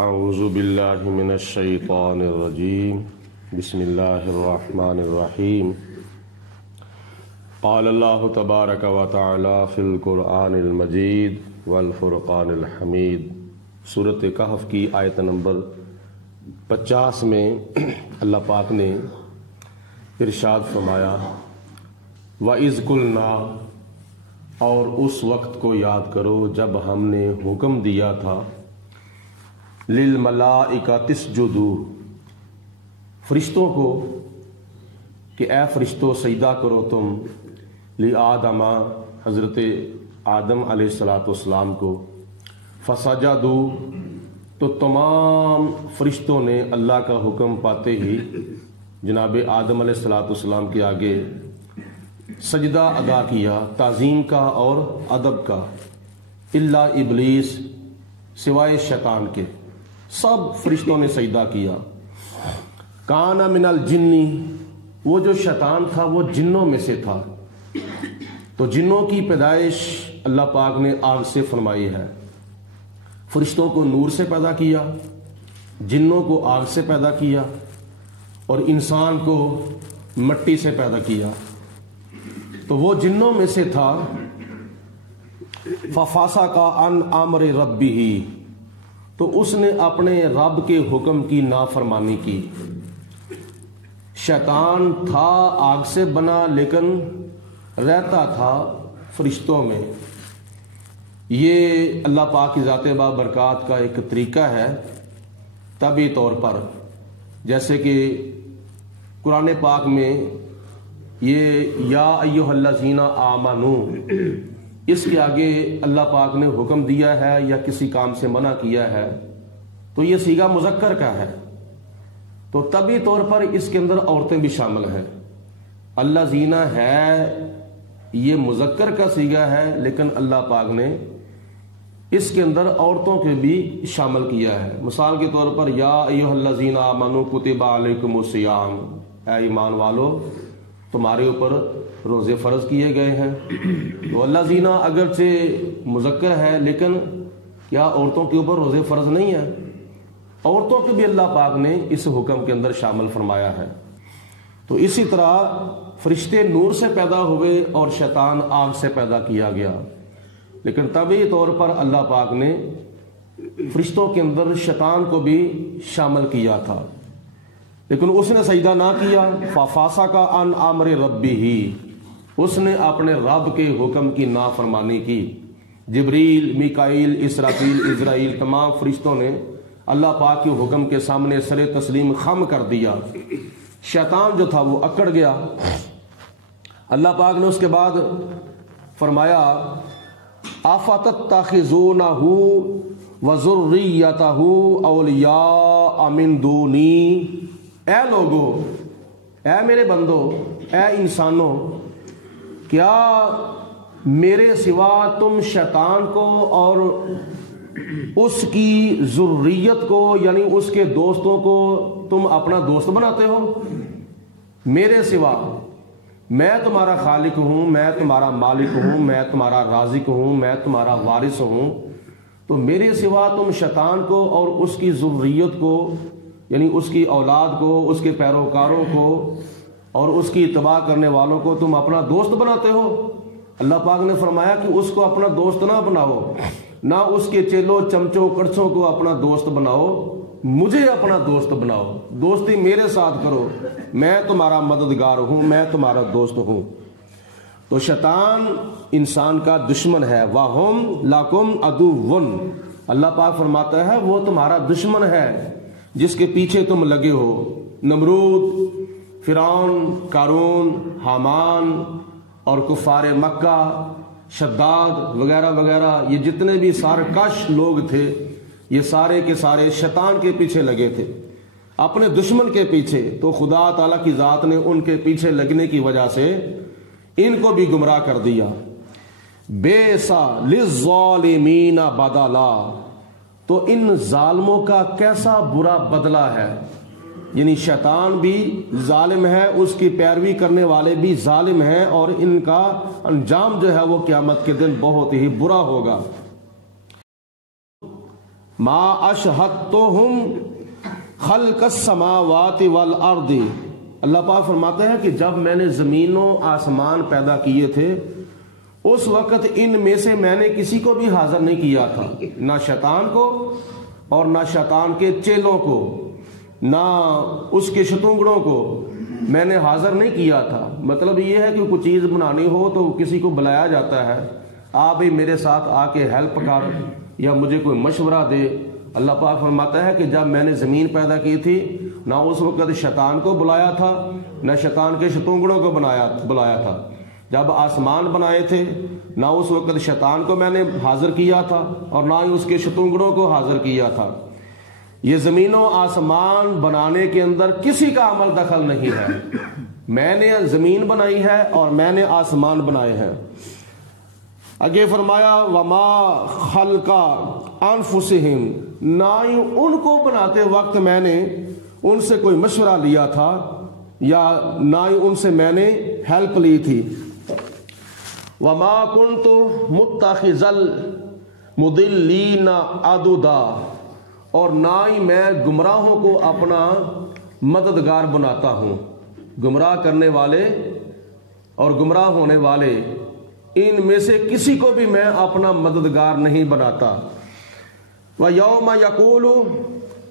اعوذ باللہ من الشیطان الرجیم بسم اللہ الرحمن الرحیم قال اللہ تبارک و تعالی فی القرآن المجید والفرقان الحمید۔ سورۃ کہف کی آیت نمبر 50 میں اللہ پاک نے ارشاد فرمایا وَإِذْ قُلْنَا، اور اس وقت کو یاد کرو جب ہم نے حکم دیا تھا لِلْمَلَائِكَةِ اسْجُدُوا، فرشتوں کو کہ اے فرشتوں سجدہ کرو تم لِآدَمَ، حضرت آدم علیہ السلام کو، فَسَجَدُوا، تو تمام فرشتوں نے اللہ کا حکم پاتے ہی جناب آدم علیہ السلام کے آگے سجدہ ادا کیا، تعظیم کا اور ادب کا، الا ابلیس، سوائے شیطان کے، سب فرشتوں نے سجدہ کیا۔ کان من الجن، وہ جو شیطان تھا وہ جنوں میں سے تھا، تو جنوں کی پیدائش اللہ پاک نے آگ سے فرمائی ہے۔ فرشتوں کو نور سے پیدا کیا، جنوں کو آگ سے پیدا کیا، اور انسان کو مٹی سے پیدا کیا۔ تو وہ جنوں میں سے تھا، فَفَسَقَ عَنْ أَمْرِ رَبِّهِ، تو اس نے اپنے رب کے حکم کی نافرمانی کی۔ شیطان تھا آگ سے بنا لیکن رہتا تھا فرشتوں میں۔ یہ اللہ پاک کی ذات بابرکات کا ایک طریقہ ہے طبعی طور پر، جیسے کہ قرآن پاک میں یہ یا ایھا الذین آمنوا، اس کے آگے اللہ پاک نے حکم دیا ہے یا کسی کام سے منع کیا ہے تو یہ صیغہ مذکر کا ہے، تو طبعی طور پر اس کے اندر عورتیں بھی شامل ہیں۔ الذین ہے یہ مذکر کا صیغہ ہے، لیکن اللہ پاک نے اس کے اندر عورتوں کے بھی شامل کیا ہے۔ مثال کے طور پر یا ایھا الذین آمنوا کتب علیکم الصیام، اے ایمان والو تمہارے اوپر روزے فرض کیے گئے ہیں۔ تو اللہ زینہ اگرچہ مذکر ہے لیکن کیا عورتوں کے اوپر روزے فرض نہیں ہیں؟ عورتوں کو بھی اللہ پاک نے اس حکم کے اندر شامل فرمایا ہے۔ تو اسی طرح فرشتے نور سے پیدا ہوئے اور شیطان آگ سے پیدا کیا گیا، لیکن طبعی طور پر اللہ پاک نے فرشتوں کے اندر شیطان کو بھی شامل کیا تھا، لیکن اس نے سجدہ نہ کیا۔ فَفَسَقَ عَنْ أَمْرِ رَبِّهِ، اس نے اپنے رب کے حکم کی نافرمانی کی۔ جبریل، میکائیل، اسرافیل، عزرائیل، تمام فرشتوں نے اللہ پاک کے حکم کے سامنے سر تسلیم خم کر دیا۔ شیطان جو تھا وہ اکڑ گیا۔ اللہ پاک نے اس کے بعد فرمایا أَفَتَتَّخِذُونَهُ وَذُرِّيَّتَهُ أَوْلِيَاءَ مِن دُونِي، اے لوگو، اے میرے بندو، اے انسانوں، کیا میرے سوا تم شیطان کو اور اس کی ذریت کو یعنی اس کے دوستوں کو تم اپنا دوست بناتے ہو؟ میرے سوا، میں تمہارا خالق ہوں، میں تمہارا مالک ہوں، میں تمہارا رازق ہوں، میں تمہارا وارث ہوں، تو میرے سوا تم شیطان کو اور اس کی ذریت کو یعنی اس کی اولاد کو، اس کے پیروکاروں کو اور اس کی اتباع کرنے والوں کو تم اپنا دوست بناتے ہو۔ اللہ پاک نے فرمایا کہ اس کو اپنا دوست نہ بناؤ، نہ اس کے چیلوں چمچوں کڑچوں کو اپنا دوست بناؤ، مجھے اپنا دوست بناؤ، دوستی میرے ساتھ کرو، میں تمہارا مددگار ہوں، میں تمہارا دوست ہوں۔ تو شیطان انسان کا دشمن ہے۔ وَهُمْ لَكُمْ عَدُوٌّ، اللہ پاک فرماتا ہے وہ تمہارا دشمن ہے جس کے پیچھے تم لگے ہو۔ نمرود، فرعون، قارون، حامان اور کفار مکہ، شداد وغیرہ وغیرہ، یہ جتنے بھی سارکش لوگ تھے یہ سارے کے سارے شیطان کے پیچھے لگے تھے، اپنے دشمن کے پیچھے۔ تو خدا تعالیٰ کی ذات نے ان کے پیچھے لگنے کی وجہ سے ان کو بھی گمراہ کر دیا۔ بئس للظالمین بدلا، تو ان ظالموں کا کیسا برا بدلہ ہے، یعنی شیطان بھی ظالم ہے، اس کی پیروی کرنے والے بھی ظالم ہیں، اور ان کا انجام جو ہے وہ قیامت کے دن بہت ہی برا ہوگا۔ ما اشہدتہم خلق السماوات والارض، اللہ پاک فرماتے ہیں کہ جب میں نے زمین و آسمان پیدا کیے تھے اس وقت ان میں سے میں نے کسی کو بھی حاضر نہیں کیا تھا، نہ شیطان کو اور نہ شیطان کے چیلوں کو، نہ اس کے شتونگڑوں کو میں نے حاضر نہیں کیا تھا۔ مطلب یہ ہے کہ کوئی چیز بنانی ہو تو کسی کو بلایا جاتا ہے، آپ بھی میرے ساتھ آ کے ہیلپ کر یا مجھے کوئی مشورہ دے۔ اللہ پاک فرماتا ہے کہ جب میں نے زمین پیدا کی تھی نہ اس وقت شیطان کو بلایا تھا نہ شیطان کے شتونگڑوں کو بلایا تھا، جب آسمان بنائے تھے نہ اس وقت شیطان کو میں نے حاضر کیا تھا اور نہ ہی اس کے شتونگڑوں کو حاضر کیا تھا۔ یہ زمین و آسمان بنانے کے اندر کسی کا عمل دخل نہیں ہے، میں نے زمین بنائی ہے اور میں نے آسمان بنائے ہیں۔ آگے فرمایا وما خلق انفسہم، نہ ہی ان کو بناتے وقت میں نے ان سے کوئی مشورہ لیا تھا یا نہ ہی ان سے میں نے ہیلپ لی تھی۔ وما کنت متخذ المضلین عضدا، اور نہ ہی میں گمراہوں کو اپنا مددگار بناتا ہوں۔ گمراہ کرنے والے اور گمراہ ہونے والے ان میں سے کسی کو بھی میں اپنا مددگار نہیں بناتا۔ وَيَوْمَ يَقُولُ،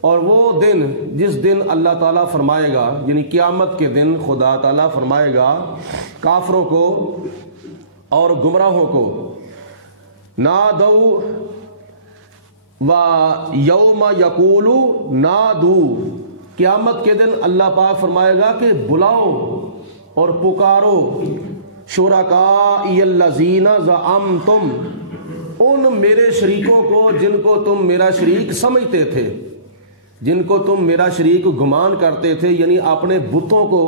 اور وہ دن جس دن اللہ تعالیٰ فرمائے گا، یعنی قیامت کے دن خدا تعالیٰ فرمائے گا کافروں کو اور گمراہوں کو، نادوا وَيَوْمَ يَقُولُ نادوا، قیامت کے دن اللہ پاک فرمائے گا کہ بلاؤ اور پکارو شرکائی الذین زعمتم، ان میرے شریکوں کو جن کو تم میرا شریک سمجھتے تھے، جن کو تم میرا شریک گمان کرتے تھے، یعنی اپنے بتوں کو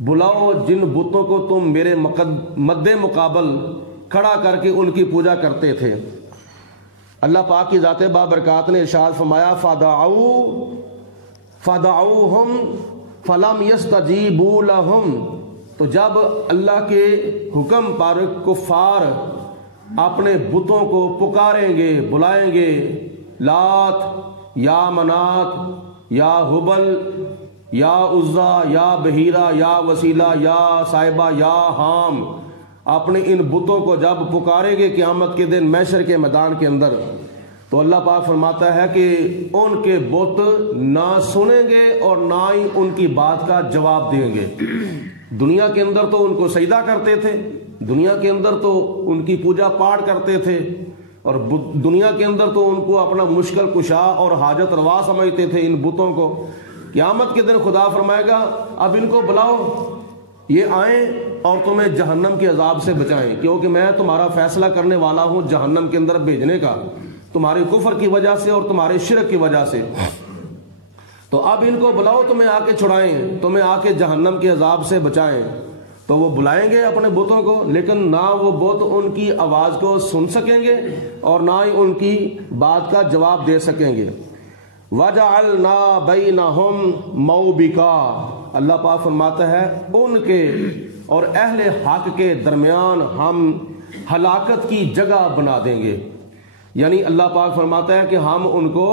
بلاؤ جن بتوں کو تم میرے مد مقابل کھڑا کر کے ان کی پوجا کرتے تھے۔ اللہ پاک کی ذات بابرکات نے ارشاد فرمایا فدعوہم فلم یستجیبوا لہم، تو جب اللہ کے حکم پر کفار اپنے بتوں کو پکاریں گے، بلائیں گے، لات یا منات یا حبل یا عزا یا بحیرہ یا وسیلہ یا صاحبہ یا حام، اپنے ان بتوں کو جب پکاریں گے قیامت کے دن محشر کے میدان کے اندر، تو اللہ پاک فرماتا ہے کہ ان کے بت نہ سنیں گے اور نہ ہی ان کی بات کا جواب دیں گے۔ دنیا کے اندر تو ان کو سجدہ کرتے تھے، دنیا کے اندر تو ان کی پوجا پاٹ کرتے تھے، اور دنیا کے اندر تو ان کو اپنا مشکل کشا اور حاجت روا سمجھتے تھے ان بتوں کو۔ قیامت کے دن خدا فرمائے گا اب ان کو بلاؤ، یہ آئیں اور تمہیں جہنم کے عذاب سے بچائیں، کیونکہ میں تمہارا فیصلہ کرنے والا ہوں جہنم کے اندر بھیجنے کا، تمہارے کفر کی وجہ سے اور تمہارے شرک کی وجہ سے۔ تو اب ان کو بلاؤ تمہیں آ کے چھڑائیں، تمہیں آ کے جہنم کے عذاب سے بچائیں۔ تو وہ بلائیں گے اپنے بتوں کو، لیکن نہ وہ بت ان کی آواز کو سن سکیں گے اور نہ ہی ان کی بات کا جواب دے سکیں گے۔ وَجَعَلْنَا بَيْنَهُمْ مَوْبِقًا، اللہ پاک فرماتا ہے ان کے اور اہل حق کے درمیان ہم ہلاکت کی جگہ بنا دیں گے، یعنی اللہ پاک فرماتا ہے کہ ہم ان کو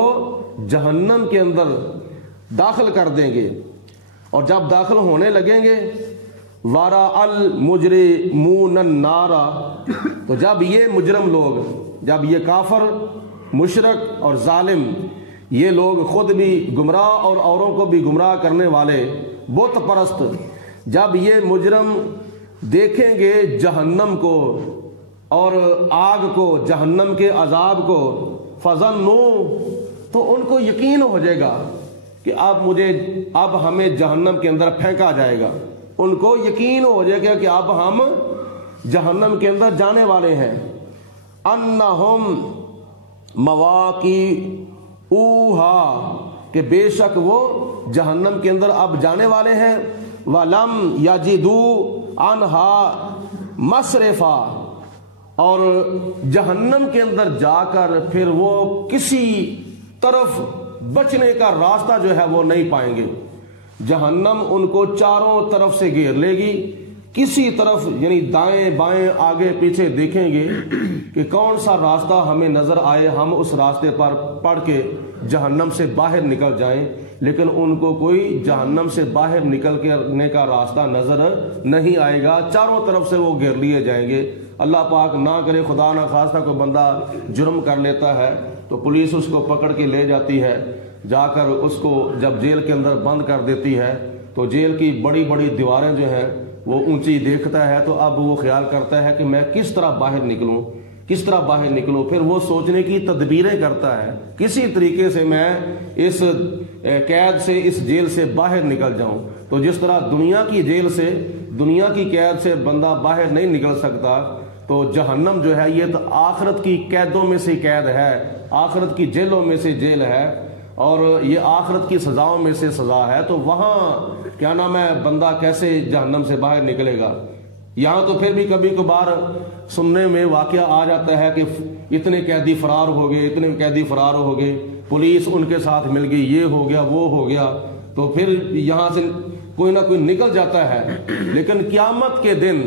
جہنم کے اندر داخل کر دیں گے، اور جب داخل ہونے لگیں گے وَرَأَ الْمُجْرِمُونَ النَّارَ، تو جب یہ مجرم لوگ، جب یہ کافر، مشرک اور ظالم، یہ لوگ خود بھی گمراہ اور اوروں کو بھی گمراہ کرنے والے بت پرست، جب یہ مجرم دیکھیں گے جہنم کو اور آگ کو، جہنم کے عذاب کو، فَظَنُّوا، تو ان کو یقین ہو جائے گا کہ اب ہمیں جہنم کے اندر پھینکا جائے گا، ان کو یقین ہو جائے گا کہ اب ہم جہنم کے اندر جانے والے ہیں۔ انہم مواقعوہا، کہ بے شک وہ جہنم کے اندر اب جانے والے ہیں، وَلَمْ يَجِدُوا عَنْهَا مَصْرِفًا، اور جہنم کے اندر جا کر پھر وہ کسی طرف بچنے کا راستہ جو ہے وہ نہیں پائیں گے۔ جہنم ان کو چاروں طرف سے گھیر لے گی، کسی طرف یعنی دائیں بائیں آگے پیچھے دیکھیں گے کہ کون سا راستہ ہمیں نظر آئے، ہم اس راستے پر پڑھ کے جہنم سے باہر نکل جائیں، لیکن ان کو کوئی جہنم سے باہر نکلنے کا راستہ نظر نہیں آئے گا، چاروں طرف سے وہ گھیر لیے جائیں گے۔ اللہ پاک نہ کرے، خدا نہ خواستہ کوئی بندہ جرم کر لیتا ہے تو پولیس اس کو پکڑ کے لے جاتی ہے، جا کر اس کو جب جیل کے اندر بند کر دیتی ہے تو جیل کی بڑی بڑی دیواریں جو ہیں وہ اونچی دیکھتا ہے، تو اب وہ خیال کرتا ہے کہ میں کس طرح باہر نکلوں، کس طرح باہر نکلوں، پھر وہ سوچنے کی تدبیریں کرتا ہے کسی طریقے سے میں اس قید سے، اس جیل سے باہر نکل جاؤں۔ تو جس طرح دنیا کی جیل سے، دنیا کی قید سے بندہ باہر نہیں نکل سکتا، تو جہنم جو ہے یہ تو آخرت کی قیدوں میں سے قید ہے، آخرت کی جیلوں میں سے جیل ہے، اور یہ آخرت کی سزاؤں میں سے سزا ہے۔ تو وہاں کیا نام ہے بندہ کیسے جہنم سے باہر نکلے گا؟ یہاں تو پھر بھی کبھی کبھار سننے میں واقعہ آ جاتا ہے کہ اتنے قیدی فرار ہو گئے، اتنے قیدی فرار ہو گئے، پولیس ان کے ساتھ مل گئی، یہ ہو گیا وہ ہو گیا، تو پھر یہاں سے کوئی نہ کوئی نکل جاتا ہے۔ لیکن قیامت کے دن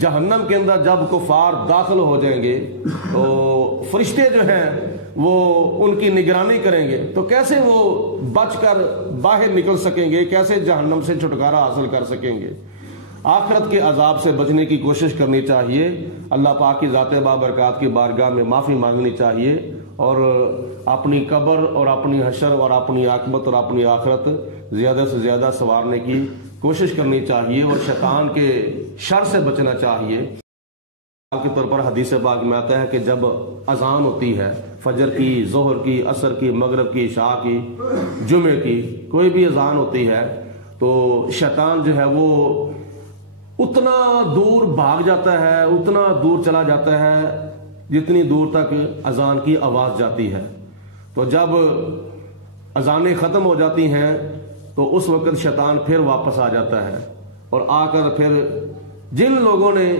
جہنم کے اندر جب کفار داخل ہو جائیں گے تو فرشتے جو ہیں وہ ان کی نگرانی کریں گے، تو کیسے وہ بچ کر باہر نکل سکیں گے، کیسے جہنم سے چھٹکارا حاصل کر سکیں گے؟ آخرت کے عذاب سے بچنے کی کوشش کرنی چاہیے، اللہ پاک کی ذات بابرکات کی بارگاہ میں معافی مانگنی چاہیے، اور اپنی قبر اور اپنی حشر اور اپنی عاقبت اور اپنی آخرت زیادہ سے زیادہ سنوارنے کی کوشش کرنی چاہیے، اور شیطان کے شر سے بچنا چاہیے۔ کے طور پر حدیث پاک میں آتا ہے کہ جب اذان ہوتی ہے فجر کی، ظہر کی، عصر کی، مغرب کی، عشاء کی، جمعے کی، کوئی بھی اذان ہوتی ہے تو شیطان جو ہے وہ اتنا دور بھاگ جاتا ہے، اتنا دور چلا جاتا ہے جتنی دور تک اذان کی آواز جاتی ہے۔ تو جب اذانیں ختم ہو جاتی ہیں تو اس وقت شیطان پھر واپس آ جاتا ہے، اور آ کر پھر جن لوگوں نے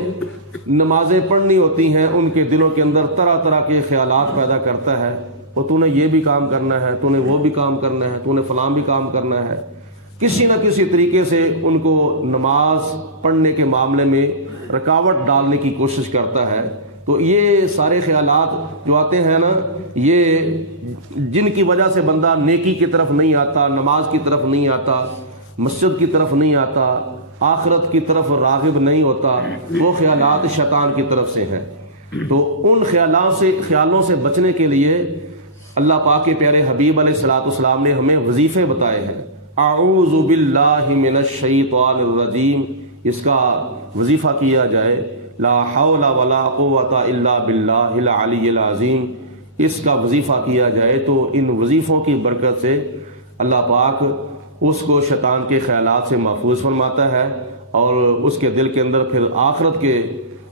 نمازیں پڑھنی ہوتی ہیں ان کے دلوں کے اندر طرح طرح کے خیالات پیدا کرتا ہے، اور تو نے یہ بھی کام کرنا ہے، تو نے وہ بھی کام کرنا ہے، تو نے فلاں بھی کام کرنا ہے۔ کسی نہ کسی طریقے سے ان کو نماز پڑھنے کے معاملے میں رکاوٹ ڈالنے کی کوشش کرتا ہے۔ تو یہ سارے خیالات جو آتے ہیں نا، یہ جن کی وجہ سے بندہ نیکی کی طرف نہیں آتا، نماز کی طرف نہیں آتا، مسجد کی طرف نہیں آتا، آخرت کی طرف راغب نہیں ہوتا، وہ خیالات شیطان کی طرف سے ہیں۔ تو ان خیالوں سے بچنے کے لیے اللہ پاک کے پیارے حبیب علیہ الصلوۃ والسلام نے ہمیں وظیفے بتائے ہیں۔ اعوذ باللہ من الشیطان الرجیم، اس کا وظیفہ کیا جائے، لا حول ولا قوت الا باللہ العلی العظیم، اس کا وظیفہ کیا جائے تو ان وظیفوں کی برکت سے اللہ پاک اس کو شیطان کے خیالات سے محفوظ فرماتا ہے، اور اس کے دل کے اندر پھر آخرت کے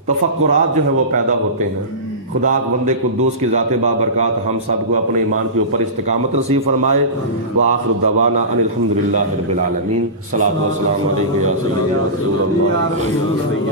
تفکرات جو ہیں وہ پیدا ہوتے ہیں۔ خدا بندے قدوس کی ذات بابرکات ہم سب کو اپنے ایمان کے اوپر استقامت نصیب فرمائے۔ وآخر دعوانا ان الحمدللہ رب العالمین۔ صلاۃ و سلام علیک یا سیدی رسول اللہ۔